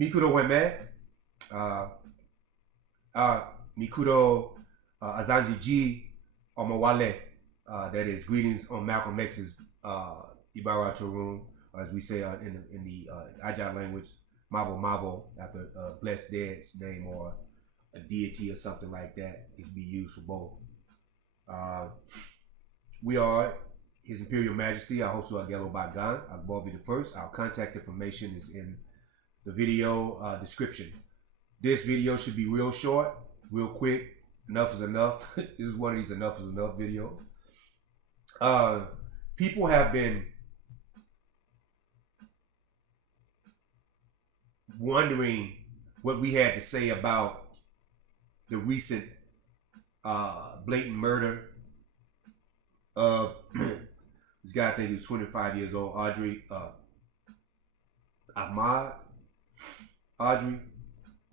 Mikudo Weme, uh, Mikudo Azanjiji Omawale. That is greetings on Malcolm X's Ibara Turun, as we say in the Ajah language, Mabo Mabo, after blessed dead's name or a deity or something like that. It can be used for both. We are His Imperial Majesty, Axosu Agelogbagan, Agbovi the First. Our contact information is in the video description. This video should be real short, real quick. Enough is enough. This is one of these enough is enough videos. People have been wondering what we had to say about the recent blatant murder of this guy. I think he was 25 years old,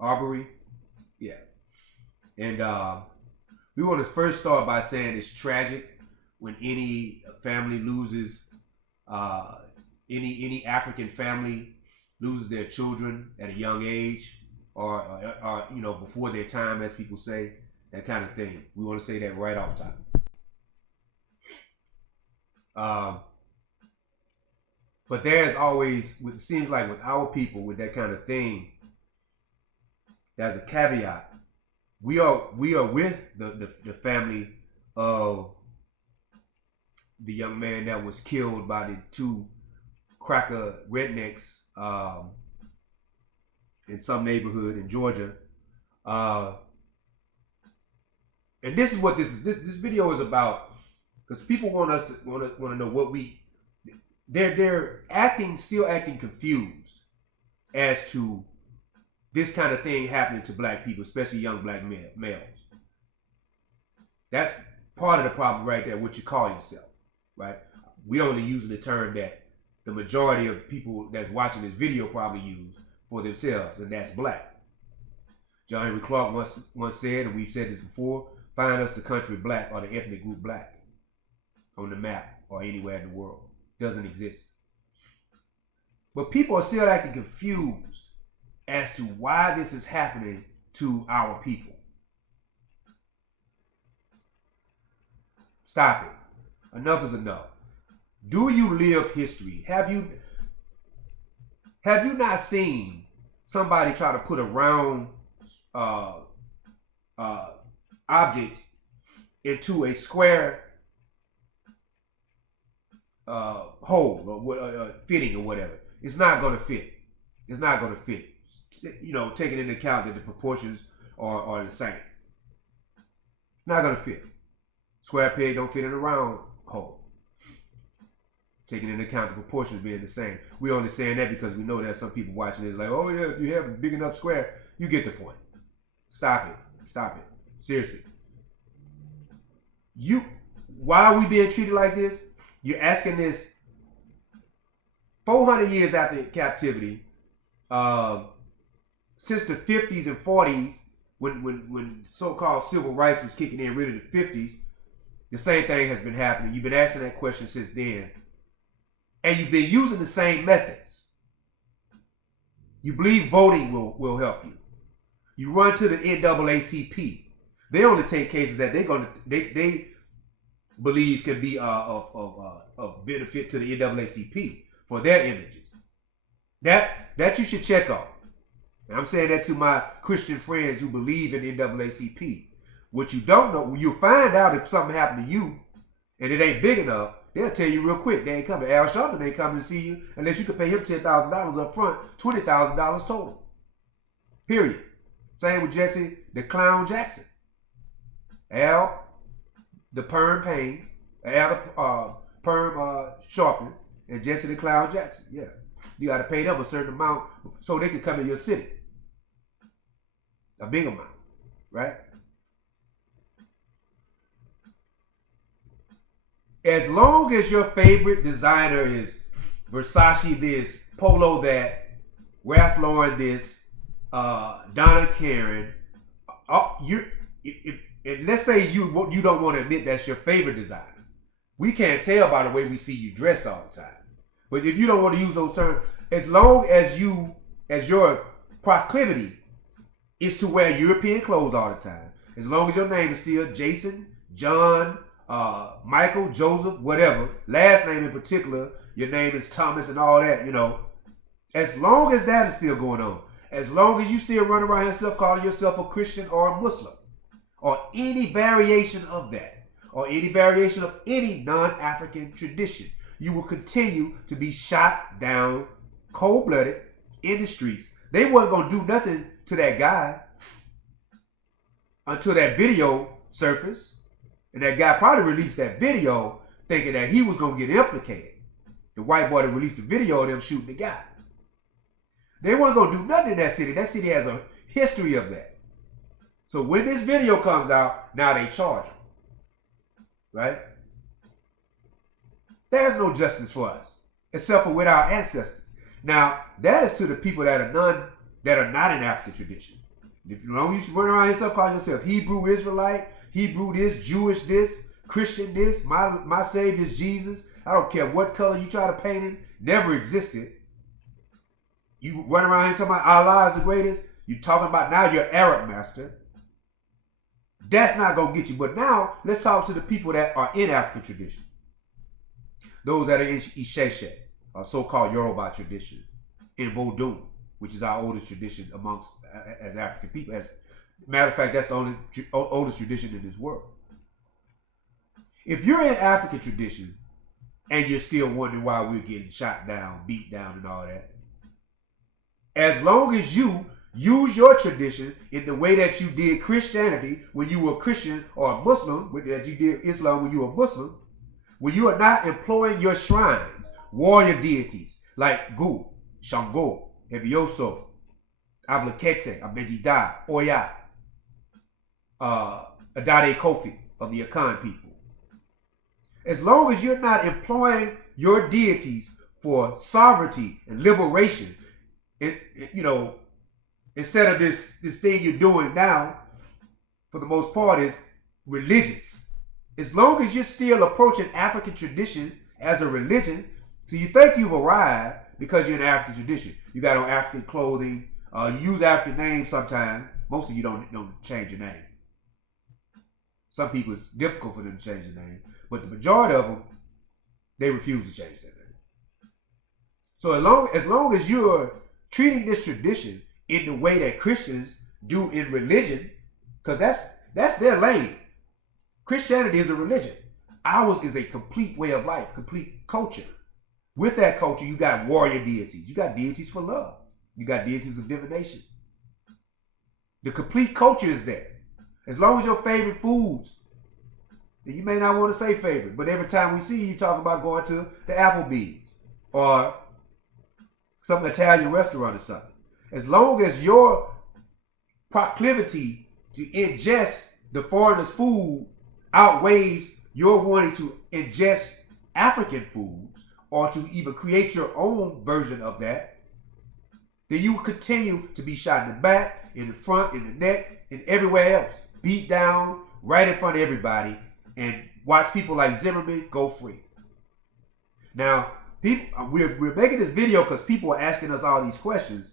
Arbery, yeah. And we want to first start by saying it's tragic when any family loses, any African family loses their children at a young age, or you know, before their time, as people say, that kind of thing. We want to say that right off top. But there's always, it seems like with our people, with that kind of thing, there's a caveat. We are with the family of the young man that was killed by the two cracker rednecks in some neighborhood in Georgia. And this is what this video is about, because people want to know what they're still acting confused as to this kind of thing happening to black people, especially young black males. That's part of the problem right there, what you call yourself, right? We only using the term that the majority of people that's watching this video probably use for themselves, and that's black. John Henry Clark once said, and we've said this before, find us the country black or the ethnic group black on the map or anywhere in the world. Doesn't exist. But people are still acting confused as to why this is happening to our people. Stop it. Enough is enough. Do you live history? Have you not seen somebody try to put a round object into a square hole or fitting or whatever? It's not going to fit. It's not going to fit. You know, taking into account that the proportions are the same. Not going to fit. Square peg don't fit in a round hole. Taking into account the proportions being the same. We only saying that because we know there's some people watching this like, oh yeah, if you have a big enough square, you get the point. Stop it. Stop it. Seriously. Why are we being treated like this? You're asking this 400 years after captivity, since the 50s and 40s, when so-called civil rights was kicking in really the 50s, the same thing has been happening. You've been asking that question since then. And you've been using the same methods. You believe voting will help you. You run to the NAACP. They only take cases that they believe can be of benefit to the NAACP for their images. That you should check on. And I'm saying that to my Christian friends who believe in the NAACP. What you don't know, you'll find out if something happened to you and it ain't big enough, they'll tell you real quick. They ain't coming. Al Sharpton ain't coming to see you unless you can pay him $10,000 up front, $20,000 total. Period. Same with Jesse the Clown Jackson. Al, the Perm Payne, Al the Perm Sharpton, and Jesse the Clown Jackson. Yeah. You got to pay them a certain amount so they can come in your city. A big amount, right? As long as your favorite designer is Versace this, Polo that, Ralph Lauren this, Donna Karan, and let's say you don't want to admit that's your favorite designer. We can't tell by the way we see you dressed all the time. But if you don't want to use those terms, as long as your proclivity is to wear European clothes all the time. As long as your name is still Jason, John, Michael, Joseph, whatever, last name in particular, your name is Thomas and all that, you know. As long as that is still going on, as long as you still run around yourself calling yourself a Christian or a Muslim, or any variation of that, or any variation of any non-African tradition, you will continue to be shot down cold-blooded in the streets. They wasn't going to do nothing to that guy until that video surfaced. And that guy probably released that video thinking that he was going to get implicated. The white boy that released the video of them shooting the guy. They weren't going to do nothing in that city. That city has a history of that. So when this video comes out, now they charge him. Right? There's no justice for us, except for with our ancestors. Now, that is to the people that are not in African tradition. If you don't, you should run around yourself, call yourself Hebrew Israelite, Hebrew this, Jewish this, Christian this, my Savior is Jesus. I don't care what color you try to paint him, never existed. You run around here talking about Allah is the greatest. You talking about now you're Arab master. That's not going to get you. But now, let's talk to the people that are in African tradition. Those that are in Isheshe, or so-called Yoruba tradition, in Vodou, which is our oldest tradition amongst as African people. As a matter of fact, that's the only oldest tradition in this world. If you're in African tradition and you're still wondering why we're getting shot down, beat down, and all that, as long as you use your tradition in the way that you did Christianity when you were a Christian or a Muslim, that you did Islam when you were a Muslim, when you are not employing your shrines, warrior deities like Gu, Shango, Ebioso, Ablakete, Abedida, Oya, Adade Kofi of the Akan people. As long as you're not employing your deities for sovereignty and liberation, instead of this thing you're doing now, for the most part, is religious. As long as you're still approaching African tradition as a religion, so you think you've arrived because you're in African tradition. You got on African clothing, you use African names sometimes. Most of you don't change your name. Some people, it's difficult for them to change their name. But the majority of them, they refuse to change their name. So as long as you're treating this tradition in the way that Christians do in religion, because that's their lane. Christianity is a religion. Ours is a complete way of life, complete culture. With that culture, you got warrior deities. You got deities for love. You got deities of divination. The complete culture is there. As long as your favorite foods, and you may not want to say favorite, but every time we see you talk about going to the Applebee's or some Italian restaurant or something. As long as your proclivity to ingest the foreigner's food outweighs your wanting to ingest African foods or to even create your own version of that, then you will continue to be shot in the back, in the front, in the neck, and everywhere else. Beat down right in front of everybody and watch people like Zimmerman go free. Now, we're making this video because people are asking us all these questions,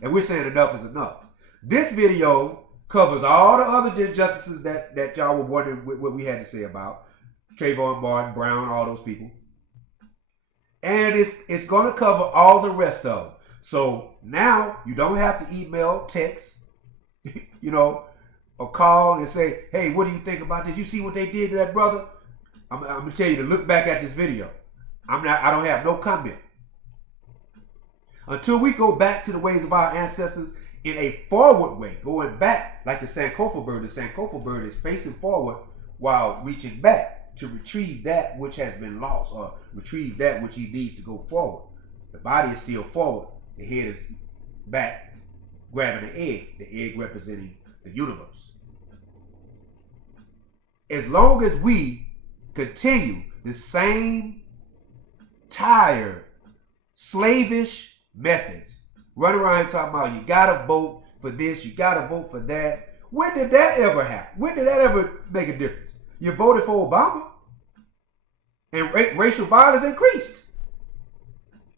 and we're saying enough is enough. This video covers all the other injustices that y'all were wondering what we had to say about. Trayvon Martin, Brown, all those people. And it's going to cover all the rest of them. So now you don't have to email, text, or call and say, hey, what do you think about this? You see what they did to that brother? I'm going to tell you to look back at this video. I don't have no comment. Until we go back to the ways of our ancestors in a forward way, going back like the Sankofa bird. The Sankofa bird is facing forward while reaching back to retrieve that which has been lost or retrieve that which he needs to go forward. The body is still forward. The head is back, grabbing the egg representing the universe. As long as we continue the same tired, slavish methods, run around talking about you gotta vote for this, you gotta vote for that. When did that ever happen? When did that ever make a difference? You voted for Obama and racial violence increased.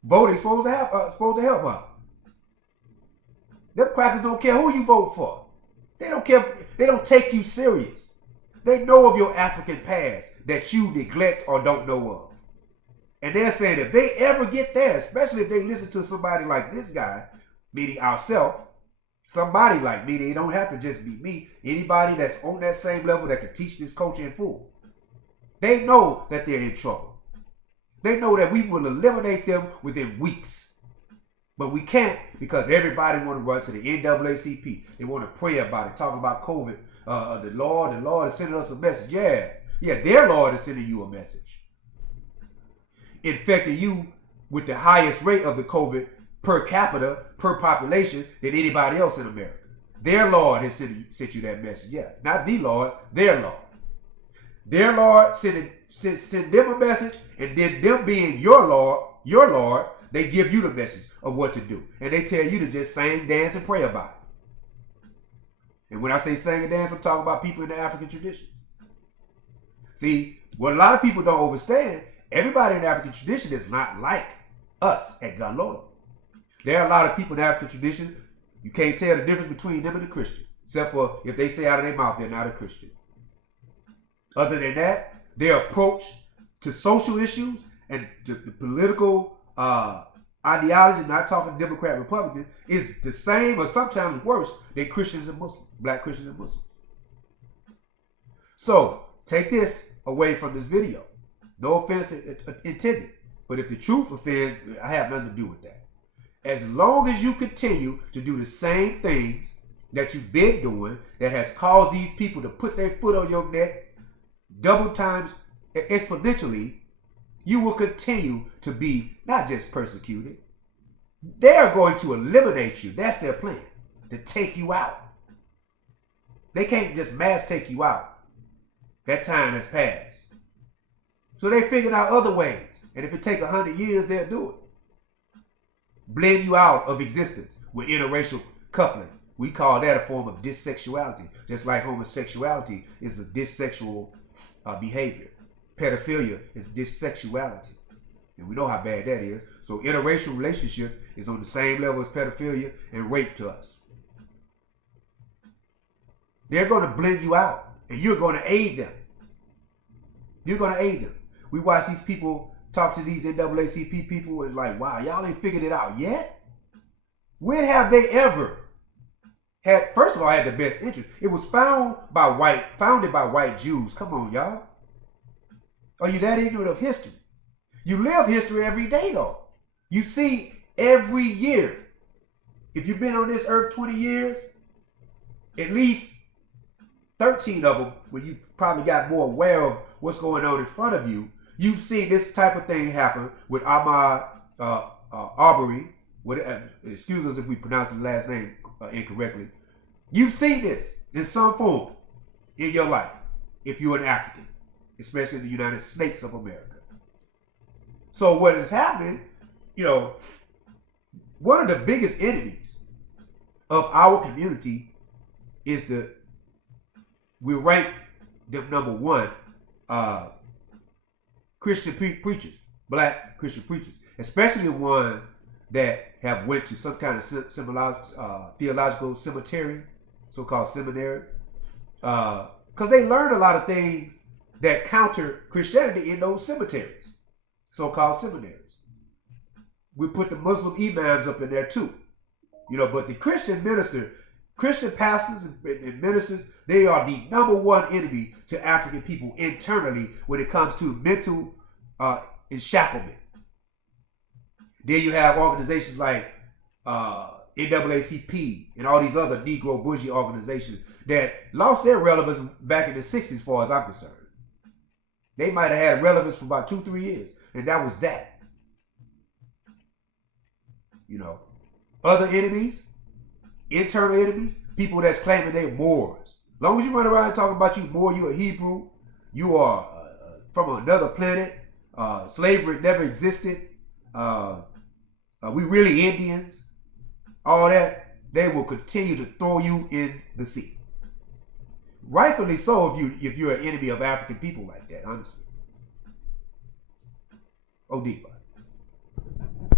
Voting supposed to help out. Them crackers don't care who you vote for. They don't care. They don't take you serious. They know of your African past that you neglect or don't know of. And they're saying if they ever get there, especially if they listen to somebody like this guy, meaning ourselves, somebody like me, they don't have to just be me. Anybody that's on that same level that can teach this culture in full. They know that they're in trouble. They know that we will eliminate them within weeks. But we can't because everybody want to run to the NAACP. They want to pray about it, talk about COVID. The Lord is sending us a message. Yeah, their Lord is sending you a message. Infecting you with the highest rate of the COVID per capita, per population than anybody else in America. Their Lord has sent you that message. Yeah, not the Lord, their Lord. Their Lord send them a message, and then them being your Lord, they give you the message of what to do. And they tell you to just sing, dance, and pray about it. And when I say sing and dance, I'm talking about people in the African tradition. See, what a lot of people don't understand, everybody in the African tradition is not like us at Gun Loyal. There are a lot of people in the African tradition, you can't tell the difference between them and a Christian. Except for if they say out of their mouth they're not a Christian. Other than that, their approach to social issues and to the political ideology, not talking Democrat, Republican, is the same or sometimes worse than Christians and Muslims, black Christians and Muslims. So, take this away from this video. No offense intended. But if the truth offends, I have nothing to do with that. As long as you continue to do the same things that you've been doing that has caused these people to put their foot on your neck double times exponentially, you will continue to be not just persecuted. They are going to eliminate you. That's their plan, to take you out. They can't just mass take you out. That time has passed. So they figured out other ways. And if it takes 100 years, they'll do it. Blend you out of existence with interracial coupling. We call that a form of dissexuality. Just like homosexuality is a dissexual behavior. Pedophilia is dissexuality. And we know how bad that is. So interracial relationship is on the same level as pedophilia and rape to us. They're going to blend you out. And you're going to aid them. You're going to aid them. We watch these people talk to these NAACP people and like, wow, y'all ain't figured it out yet? When have they ever had, first of all, had the best interest? It was founded by white Jews. Come on, y'all. Are you that ignorant of history? You live history every day, though. You see every year. If you've been on this earth 20 years, at least 13 of them, when you probably got more aware of what's going on in front of you, you've seen this type of thing happen with Ahmaud Arbery. Excuse us if we pronounce his last name incorrectly. You've seen this in some form in your life if you're an African, especially in the United States of America. So what is happening, one of the biggest enemies of our community is we rank them number one, Christian preachers, black Christian preachers, especially the ones that have went to some kind of theological cemetery, so-called seminary, because they learned a lot of things that counter Christianity in those cemeteries, so-called seminaries. We put the Muslim imams up in there too, but the Christian pastors and ministers, they are the number one enemy to African people internally when it comes to mental enshacklement. Then you have organizations like NAACP and all these other Negro bougie organizations that lost their relevance back in the 60s as far as I'm concerned. They might have had relevance for about 2-3 years, and that was that. Other enemies, internal enemies, people that's claiming they're Moors. As long as you run around talking about you Moor, you're a Hebrew, you are from another planet, slavery never existed, we really Indians, all that, they will continue to throw you in the sea. Rightfully so if you're an enemy of African people like that, honestly. Odipa.